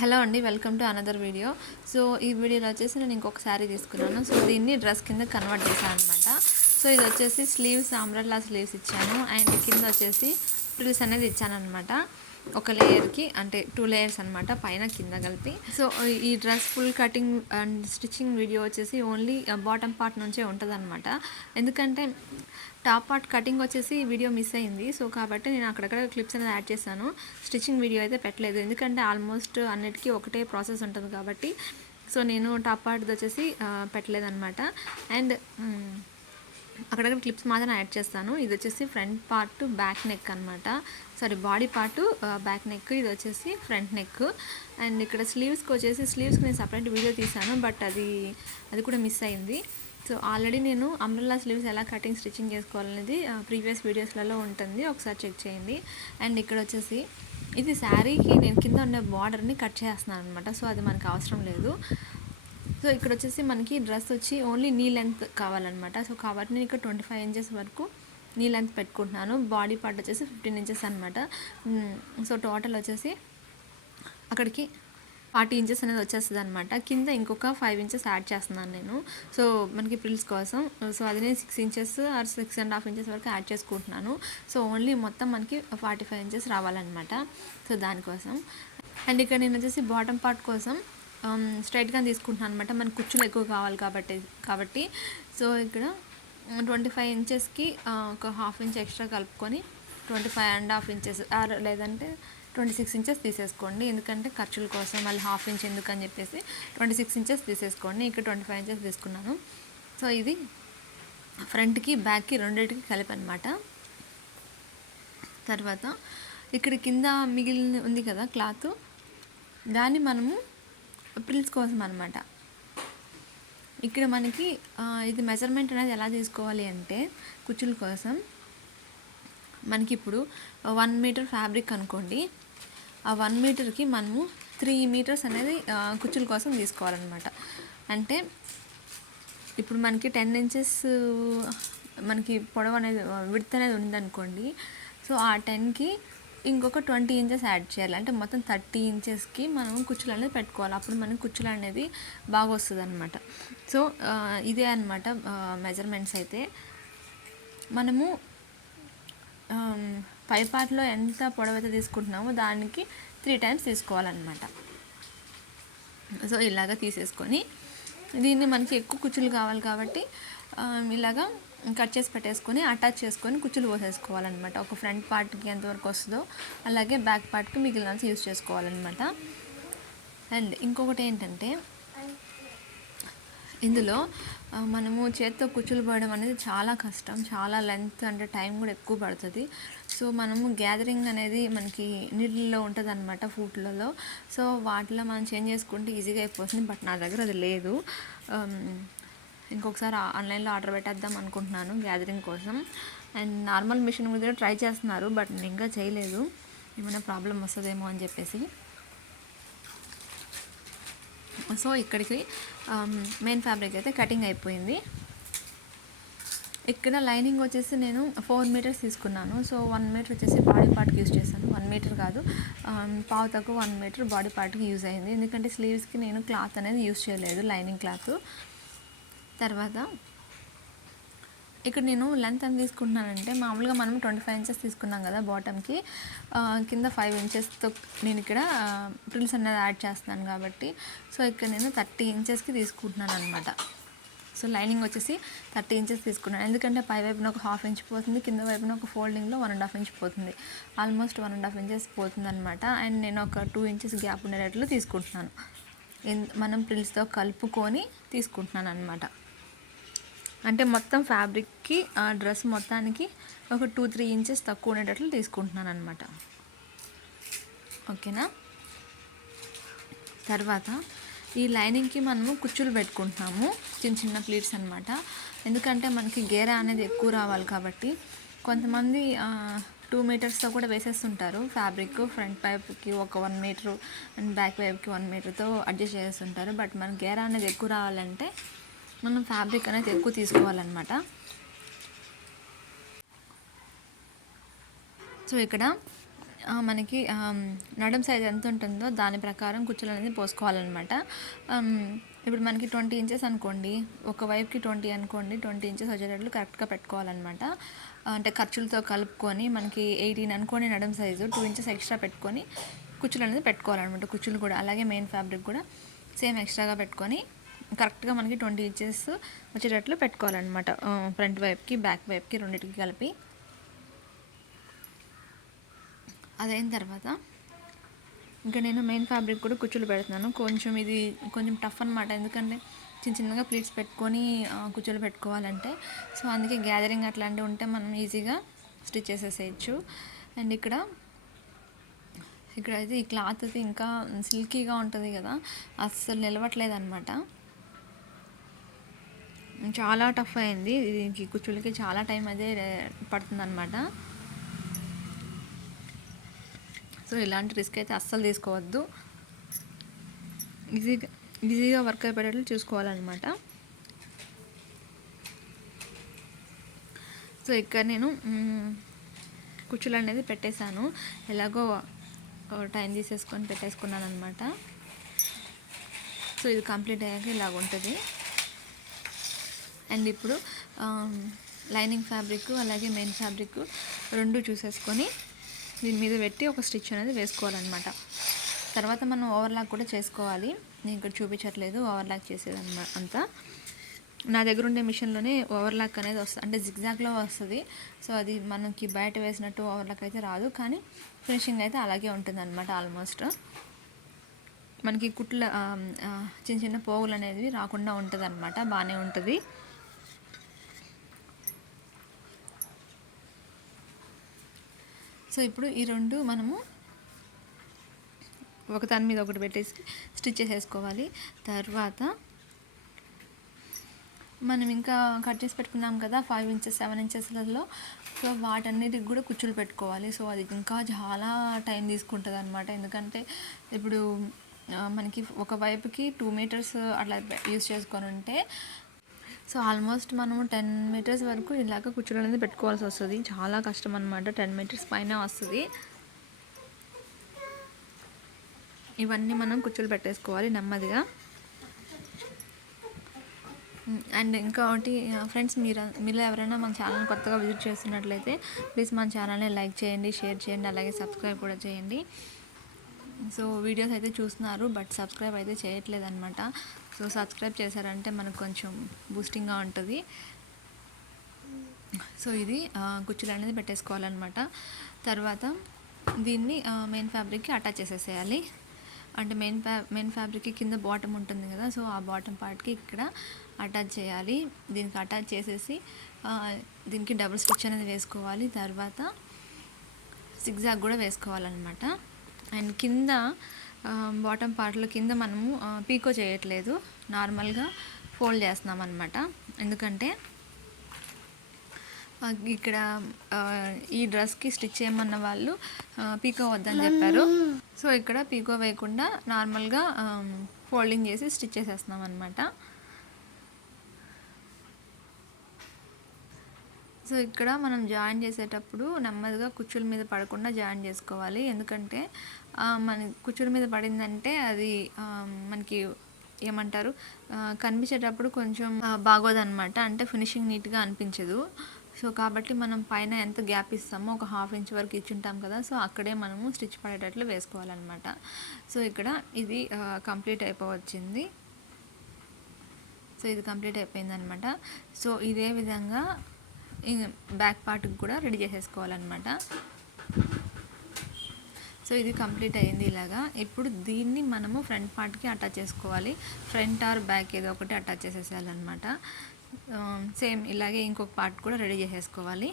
Hello అండి, welcome to another video. So ఈ వీడియోలో వచ్చేసి నేను ఇంకొక శారీ తీసుకున్నాను. సో దీన్ని డ్రెస్ కింద కన్వర్ట్ చేశాను అనమాట. సో ఇది వచ్చేసి స్లీవ్స్, అంబ్రెల్లా స్లీవ్స్ ఇచ్చాను. అండ్ కింద వచ్చేసి ఫ్రిల్స్ అనేది ఇచ్చాను అనమాట. ఒక లేయర్కి అంటే 2 లేయర్స్ అనమాట, పైన కింద కలిపి. సో ఈ dress full cutting and stitching video వచ్చేసి ఓన్లీ బాటమ్ పార్ట్ నుంచే ఉంటుంది అనమాట. ఎందుకంటే టాప్ పార్ట్ కటింగ్ వచ్చేసి వీడియో మిస్ అయింది. సో కాబట్టి నేను అక్కడక్కడ క్లిప్స్ అనేది యాడ్ చేశాను. స్టిచ్చింగ్ వీడియో అయితే పెట్టలేదు, ఎందుకంటే ఆల్మోస్ట్ అన్నిటికీ ఒకటే ప్రాసెస్ ఉంటుంది కాబట్టి. సో నేను టాప్ పార్ట్ది వచ్చేసి పెట్టలేదన్నమాట. అండ్ అక్కడక్కడ క్లిప్స్ మాత్రం యాడ్ చేస్తాను. ఇది వచ్చేసి ఫ్రంట్ పార్ట్ బ్యాక్ నెక్ అనమాట. Sorry, body part back neck, ఇది వచ్చేసి ఫ్రంట్ నెక్. అండ్ ఇక్కడ స్లీవ్స్కి నేను సపరేట్ వీడియో తీసాను, బట్ అది కూడా మిస్ అయింది. సో ఆల్రెడీ నేను అంబ్రెల్లా స్లీవ్స్ ఎలా కటింగ్ స్టిచ్చింగ్ చేసుకోవాలనేది ప్రీవియస్ వీడియోస్లలో ఉంటుంది, ఒకసారి చెక్ చేయండి. అండ్ ఇక్కడ వచ్చేసి ఇది శారీకి నేను కింద ఉండే బార్డర్ని కట్ చేస్తున్నాను అనమాట. సో అది మనకు అవసరం లేదు. సో ఇక్కడ వచ్చేసి మనకి డ్రెస్ వచ్చి ఓన్లీ నీ లెంత్ కావాలన్నమాట. సో కాబట్టి నేను ఇక్కడ 25 ఇంచెస్ వరకు నీ లెంత్ పెట్టుకుంటున్నాను. బాడీ పార్ట్ వచ్చేసి 15 ఇంచెస్ అనమాట. సో టోటల్ వచ్చేసి అక్కడికి 40 ఇంచెస్ అనేది వచ్చేస్తుంది అనమాట. కింద ఇంకొక 5 ఇంచెస్ యాడ్ చేస్తున్నాను నేను, సో మనకి ప్రిల్స్ కోసం. సో అది నేను 6 ఇంచెస్ ఆర్ 6.5 ఇంచెస్ వరకు యాడ్ చేసుకుంటున్నాను. సో ఓన్లీ మొత్తం మనకి 45 ఇంచెస్ రావాలన్నమాట. సో దానికోసం. అండ్ ఇక్కడ నేను వచ్చేసి బాటమ్ పార్ట్ కోసం స్ట్రైట్గా తీసుకుంటున్నాను అనమాట. మనకు కుచ్చులు ఎక్కువ కావాలి కాబట్టి. సో ఇక్కడ 25 ఇంచెస్కి ఒక 1/2 ఇంచ్ ఎక్స్ట్రా కలుపుకొని 25.5 ఇంచెస్ లేదంటే 26 ఇంచెస్ తీసేసుకోండి. ఎందుకంటే ఖర్చుల కోసం మళ్ళీ 1/2 ఇంచ్ ఎందుకని చెప్పేసి 26 ఇంచెస్ తీసేసుకోండి. ఇక్కడ 25 ఇంచెస్ తీసుకున్నాను. సో ఇది ఫ్రంట్కి బ్యాక్కి రెండింటికి కలిపి అనమాట. తర్వాత ఇక్కడ కింద మిగిలిన ఉంది కదా క్లాత్, దాన్ని మనము ప్రిల్స్ కోసం అనమాట. ఇక్కడ మనకి ఇది మెజర్మెంట్ అనేది ఎలా తీసుకోవాలి అంటే, కుచ్చుల కోసం మనకి ఇప్పుడు 1 మీటర్ ఫ్యాబ్రిక్ అనుకోండి. ఆ 1 మీటర్కి మనము 3 మీటర్స్ అనేది కుచ్చుల కోసం తీసుకోవాలన్నమాట. అంటే ఇప్పుడు మనకి 10 ఇంచెస్ మనకి పొడవు అనేది విడ్త్ అనేది ఉందనుకోండి. సో ఆ 10కి ఇంకొక 20 ఇంచెస్ యాడ్ చేయాలి. అంటే మొత్తం 30 ఇంచెస్కి మనం కుచ్చులు అనేది పెట్టుకోవాలి. అప్పుడు మనకి కుచ్చులు అనేది బాగా వస్తుంది అనమాట. సో ఇదే అనమాట మెజర్మెంట్స్. అయితే మనము పై పార్ట్లో ఎంత పొడవైతే తీసుకుంటున్నామో దానికి 3 టైమ్స్ తీసుకోవాలన్నమాట. సో ఇలాగ తీసేసుకొని దీన్ని మనకి ఎక్కువ కుచ్చులు కావాలి కాబట్టి ఇలాగా కట్ చేసి పెట్టేసుకొని అటాచ్ చేసుకొని కుచ్చులు పోసేసుకోవాలన్నమాట. ఒక ఫ్రంట్ పార్ట్కి ఎంతవరకు వస్తుందో అలాగే బ్యాక్ పార్ట్కి మిగిలిన యూజ్ చేసుకోవాలన్నమాట. అండ్ ఇంకొకటి ఏంటంటే, ఇందులో మనము చేత్తో కుచ్చులు పోయడం అనేది చాలా కష్టం, చాలా లెంత్ అంటే టైం కూడా ఎక్కువ పడుతుంది. సో మనము గ్యాదరింగ్ అనేది మనకి నీళ్ళలో ఉంటుంది అనమాట, ఫుట్లలో. సో వాటిలో మనం చేంజ్ చేసుకుంటే ఈజీగా అయిపోతుంది, బట్ నా దగ్గర అది లేదు. ఇంకొకసారి ఆన్లైన్లో ఆర్డర్ పెట్టేద్దాం అనుకుంటున్నాను గ్యాదరింగ్ కోసం. అండ్ నార్మల్ మిషన్ మీద ట్రై చేస్తున్నారు, బట్ నేను ఇంకా చేయలేదు, ఏమైనా ప్రాబ్లం వస్తుందేమో అని చెప్పేసి. సో ఇక్కడికి మెయిన్ ఫ్యాబ్రిక్ అయితే కటింగ్ అయిపోయింది. ఇక్కడ లైనింగ్ వచ్చేసి నేను 4 మీటర్స్ తీసుకున్నాను. సో 1 మీటర్ వచ్చేసి బాడీ పార్ట్కి యూజ్ చేశాను. 1 మీటర్ కాదు, పావు తక్కువ 1 మీటర్ బాడీ పార్ట్కి యూజ్ అయింది. ఎందుకంటే స్లీవ్స్కి నేను క్లాత్ అనేది యూజ్ చేయలేదు, లైనింగ్ క్లాత్. తర్వాత ఇక్కడ నేను లెంత్ ఎంత తీసుకుంటున్నానంటే, మామూలుగా మనం 25 ఇంచెస్ తీసుకున్నాం కదా బాటమ్కి, కింద 5 ఇంచెస్తో నేను ఇక్కడ ప్రిల్స్ అనేది యాడ్ చేస్తున్నాను కాబట్టి. సో ఇక్కడ నేను 30 ఇంచెస్కి తీసుకుంటున్నాను అనమాట. సో లైనింగ్ వచ్చేసి 30 ఇంచెస్ తీసుకున్నాను, ఎందుకంటే పై వైపున ఒక 1/2 ఇంచ్ పోతుంది, కింద వైపున ఒక ఫోల్డింగ్లో 1.5 ఇంచ్ పోతుంది. ఆల్మోస్ట్ 1.5 ఇంచెస్ పోతుంది అనమాట. అండ్ నేను ఒక 2 ఇంచెస్ గ్యాప్ ఉండేటట్లు తీసుకుంటున్నాను. మనం ప్రిల్స్తో కలుపుకొని తీసుకుంటున్నాను అనమాట. అంటే మొత్తం ఫ్యాబ్రిక్కి డ్రెస్ మొత్తానికి ఒక 2-3 ఇంచెస్ తక్కువ ఉండేటట్లు తీసుకుంటున్నాను అనమాట. ఓకేనా. తర్వాత ఈ లైనింగ్కి మనము కుచ్చులు పెట్టుకుంటున్నాము, చిన్న చిన్న ప్లీట్స్ అనమాట. ఎందుకంటే మనకి గేరా అనేది ఎక్కువ రావాలి కాబట్టి. కొంతమంది 2 మీటర్స్తో కూడా వేసేస్తుంటారు ఫ్యాబ్రిక్. ఫ్రంట్ వైపుకి ఒక 1 మీటరు అండ్ బ్యాక్ వైపుకి 1 మీటర్తో అడ్జస్ట్ చేస్తుంటారు. బట్ మనకి గేరా అనేది ఎక్కువ రావాలంటే మనం ఫ్యాబ్రిక్ అనేది ఎక్కువ తీసుకోవాలన్నమాట. సో ఇక్కడ మనకి నడుం సైజ్ ఎంత ఉంటుందో దాని ప్రకారం కుచ్చులు అనేది పోసుకోవాలన్నమాట. ఇప్పుడు మనకి 20 ఇంచెస్ అనుకోండి, ఒకవైపుకి 20 అనుకోండి, 20 ఇంచెస్ వచ్చేటట్లు కరెక్ట్గా పెట్టుకోవాలన్నమాట. అంటే ఖర్చులతో కలుపుకొని మనకి 18 అనుకోండి నడుం సైజు, 2 ఇంచెస్ ఎక్స్ట్రా పెట్టుకొని కుచ్చులు అనేది పెట్టుకోవాలన్నమాట. కుచ్చులు కూడా అలాగే మెయిన్ ఫ్యాబ్రిక్ కూడా సేమ్ ఎక్స్ట్రాగా పెట్టుకొని కరెక్ట్గా మనకి 20 ఇంచెస్ వచ్చేటట్లు పెట్టుకోవాలన్నమాట. ఫ్రంట్ వైపుకి బ్యాక్ వైపుకి రెండింటికి కలిపి. అదైన తర్వాత ఇంకా నేను మెయిన్ ఫ్యాబ్రిక్ కూడా కుచ్చులు పెడుతున్నాను. ఇది కొంచెం టఫ్ అనమాట, ఎందుకంటే చిన్నగా ప్లీట్స్ పెట్టుకొని కుచ్చులు పెట్టుకోవాలంటే. సో అందుకే గ్యాదరింగ్ అట్లాంటివి ఉంటే మనం ఈజీగా స్టిచ్ చేసేసేయచ్చు. అండ్ ఇక్కడ అయితే ఈ క్లాత్ అయితే ఇంకా సిల్కీగా ఉంటుంది కదా, అస్సలు నిలవట్లేదు అనమాట. చాలా టఫ్ అయింది, దీనికి కుచ్చులకి చాలా టైం అదే పడుతుంది అనమాట. సో ఇలాంటి రిస్క్ అయితే అస్సలు తీసుకోవద్దు, ఈజీగా వర్క్ అయిపోయేటట్లు చూసుకోవాలన్నమాట. సో ఇక్కడ నేను కుచ్చులు అనేది పెట్టేశాను, ఎలాగో టైం తీసేసుకొని పెట్టేసుకున్నాను అనమాట. సో ఇది కంప్లీట్ అయ్యాక ఇలాగ ఉంటుంది. అండ్ ఇప్పుడు లైనింగ్ ఫ్యాబ్రిక్ అలాగే మెయిన్ ఫ్యాబ్రిక్ రెండు చూసేసుకొని దీని మీద పెట్టి ఒక స్టిచ్ అనేది వేసుకోవాలన్నమాట. తర్వాత మనం ఓవర్లాక్ కూడా చేసుకోవాలి, నేను ఇక్కడ చూపించట్లేదు ఓవర్లాక్ చేసేది అనమాట. అంతా నా దగ్గర ఉండే మిషన్లోనే ఓవర్లాక్ అనేది వస్తుంది, అంటే జిగ్జాగ్లో వస్తుంది. సో అది మనకి బయట వేసినట్టు ఓవర్లాక్ అయితే రాదు, కానీ ఫినిషింగ్ అయితే అలాగే ఉంటుంది అనమాట. ఆల్మోస్ట్ మనకి కుట్ల చిన్న పోగులు అనేది రాకుండా ఉంటుంది అనమాట, బాగానే ఉంటుంది. సో ఇప్పుడు ఈ రెండు మనము ఒక దాని మీద ఒకటి పెట్టేసి స్టిచ్ చేసేసుకోవాలి. తర్వాత మనం ఇంకా కట్ చేసి పెట్టుకున్నాం కదా 5 ఇంచెస్ 7 ఇంచెస్లలో, సో వాటన్నిటికి కూడా కుచ్చులు పెట్టుకోవాలి. సో అది ఇంకా చాలా టైం తీసుకుంటుంది అనమాట, ఎందుకంటే ఇప్పుడు మనకి ఒక వైపుకి 2 మీటర్స్ అట్లా యూస్ చేసుకొని ఉంటే, సో ఆల్మోస్ట్ మనము 10 మీటర్స్ వరకు ఇలాగ కుచ్చులు అనేది పెట్టుకోవాల్సి వస్తుంది. చాలా కష్టం అనమాట, 10 మీటర్స్ పైన వస్తుంది. ఇవన్నీ మనం కుచ్చులు పెట్టేసుకోవాలి నెమ్మదిగా. అండ్ ఇంకొకటి ఫ్రెండ్స్, మీరు ఎవరైనా మన ఛానల్ కొత్తగా విజిట్ చేస్తున్నట్లయితే ప్లీజ్ మన ఛానల్ని లైక్ చేయండి, షేర్ చేయండి, అలాగే సబ్స్క్రైబ్ కూడా చేయండి. సో వీడియోస్ అయితే చూస్తున్నారు, బట్ సబ్స్క్రైబ్ అయితే చేయట్లేదు అనమాట. సో సబ్స్క్రైబ్ చేశారంటే మనకు కొంచెం బూస్టింగ్గా ఉంటుంది. సో ఇది కుచ్చులు అనేది పెట్టేసుకోవాలన్నమాట. తర్వాత దీన్ని మెయిన్ ఫ్యాబ్రిక్కి అటాచ్ చేసేసేయాలి. అంటే మెయిన్ ఫ్యాబ్రిక్కి కింద బాటమ్ ఉంటుంది కదా, సో ఆ బాటమ్ పార్ట్కి ఇక్కడ అటాచ్ చేయాలి. దీనికి అటాచ్ చేసేసి దీనికి డబుల్ స్టిచ్ అనేది వేసుకోవాలి. తర్వాత సిగ్జాగ్ కూడా వేసుకోవాలన్నమాట. అండ్ కింద బాటమ్ పార్ట్లో కింద మనము పీకో చేయట్లేదు, నార్మల్గా ఫోల్డ్ చేస్తున్నాం అనమాట. ఎందుకంటే ఇక్కడ ఈ డ్రెస్కి స్టిచ్ చేయమన్న వాళ్ళు పీకో వద్దని చెప్పారు. సో ఇక్కడ పీకో వేయకుండా నార్మల్గా ఫోల్డింగ్ చేసి స్టిచ్ చేసేస్తున్నాం అనమాట. సో ఇక్కడ మనం జాయిన్ చేసేటప్పుడు నెమ్మదిగా కుచ్చుల మీద పడకుండా జాయిన్ చేసుకోవాలి, ఎందుకంటే మన కుచ్చుల మీద పడిందంటే అది మనకి ఏమంటారు కనిపించేటప్పుడు కొంచెం బాగోదన్నమాట, అంటే ఫినిషింగ్ నీట్గా అనిపించదు. సో కాబట్టి మనం పైన ఎంత గ్యాప్ ఇస్తామో ఒక 1/2 ఇంచ్ వరకు ఇచ్చుంటాం కదా, సో అక్కడే మనము స్టిచ్ పడేటట్లు వేసుకోవాలన్నమాట. సో ఇక్కడ ఇది కంప్లీట్ అయిపోవచ్చింది. సో ఇది కంప్లీట్ అయిపోయిందనమాట. సో ఇదే విధంగా బ్యాక్ పార్ట్కి కూడా రెడీ చేసేసుకోవాలన్నమాట. సో ఇది కంప్లీట్ అయింది ఇలాగా. ఇప్పుడు దీన్ని మనము ఫ్రంట్ పార్ట్కి అటాచ్ చేసుకోవాలి, ఫ్రంట్ ఆర్ బ్యాక్ ఏదో ఒకటి అటాచ్ చేసేసేయాలన్నమాట. సేమ్ ఇలాగే ఇంకొక పార్ట్ కూడా రెడీ చేసేసుకోవాలి.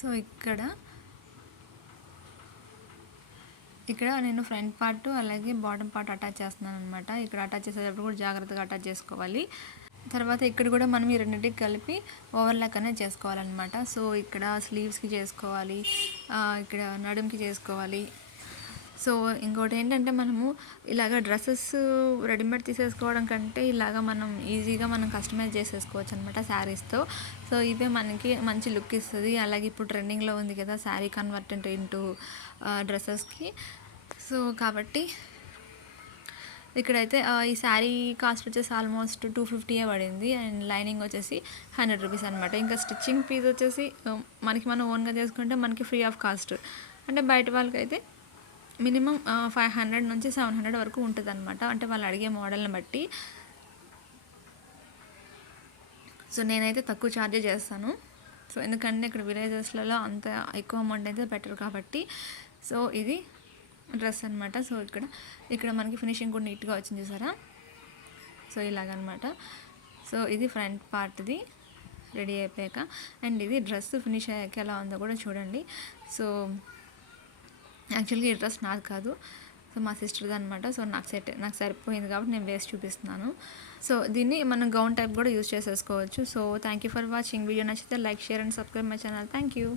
సో ఇక్కడ నేను ఫ్రంట్ పార్ట్ అలాగే బాటమ్ పార్ట్ అటాచ్ చేస్తున్నాను అనమాట. ఇక్కడ అటాచ్ చేసేటప్పుడు కూడా జాగ్రత్తగా అటాచ్ చేసుకోవాలి. తర్వాత ఇక్కడ కూడా మనం ఈ రెండింటికి కలిపి ఓవర్లాక్ అనేది చేసుకోవాలన్నమాట. సో ఇక్కడ స్లీవ్స్కి చేసుకోవాలి, ఇక్కడ నడుంకి చేసుకోవాలి. సో ఇంకోటి ఏంటంటే మనము ఇలాగ డ్రెస్సెస్ రెడీమేడ్ తీసేసుకోవడం కంటే ఇలాగ మనం ఈజీగా మనం కస్టమైజ్ చేసేసుకోవచ్చు అనమాట శారీస్తో. సో ఇదే మనకి మంచి లుక్ ఇస్తుంది. అలాగే ఇప్పుడు ట్రెండింగ్లో ఉంది కదా శారీ కన్వర్టెడ్ ఇంటూ డ్రెస్సెస్కి. సో కాబట్టి ఇక్కడైతే ఈ శారీ కాస్ట్ వచ్చేసి ఆల్మోస్ట్ 250 పడింది. అండ్ లైనింగ్ వచ్చేసి 100 రూపీస్ అనమాట. ఇంకా స్టిచ్చింగ్ ఫీజ్ వచ్చేసి మనకి మనం ఓన్గా చేసుకుంటే మనకి ఫ్రీ ఆఫ్ కాస్ట్. అంటే బయట వాళ్ళకైతే మినిమం 500 నుంచి 700 వరకు ఉంటుంది అనమాట. అంటే వాళ్ళు అడిగే మోడల్ని బట్టి. సో నేనైతే తక్కువ ఛార్జే చేస్తాను. సో ఎందుకంటే ఇక్కడ విలేజెస్లలో అంత ఎక్కువ అమౌంట్ అయితే బెటర్ కాబట్టి. సో ఇది డ్రెస్ అనమాట. సో ఇక్కడ మనకి ఫినిషింగ్ కూడా నీట్గా వచ్చింది చూసారా. సో ఇలాగనమాట. సో ఇది ఫ్రంట్ పార్ట్ది రెడీ అయిపోయాక. అండ్ ఇది డ్రెస్ ఫినిష్ అయ్యాక ఎలా ఉందో కూడా చూడండి. సో యాక్చువల్గా ఈ డ్రెస్ నాది కాదు, సో మా సిస్టర్ది అనమాట. సో నాకు సరిపోయింది కాబట్టి నేను వేసి చూపిస్తున్నాను. సో దీన్ని మనం గౌన్ టైప్ కూడా యూజ్ చేసేసుకోవచ్చు. So thank you for watching. Video నచ్చితే like, share and subscribe my channel. Thank you.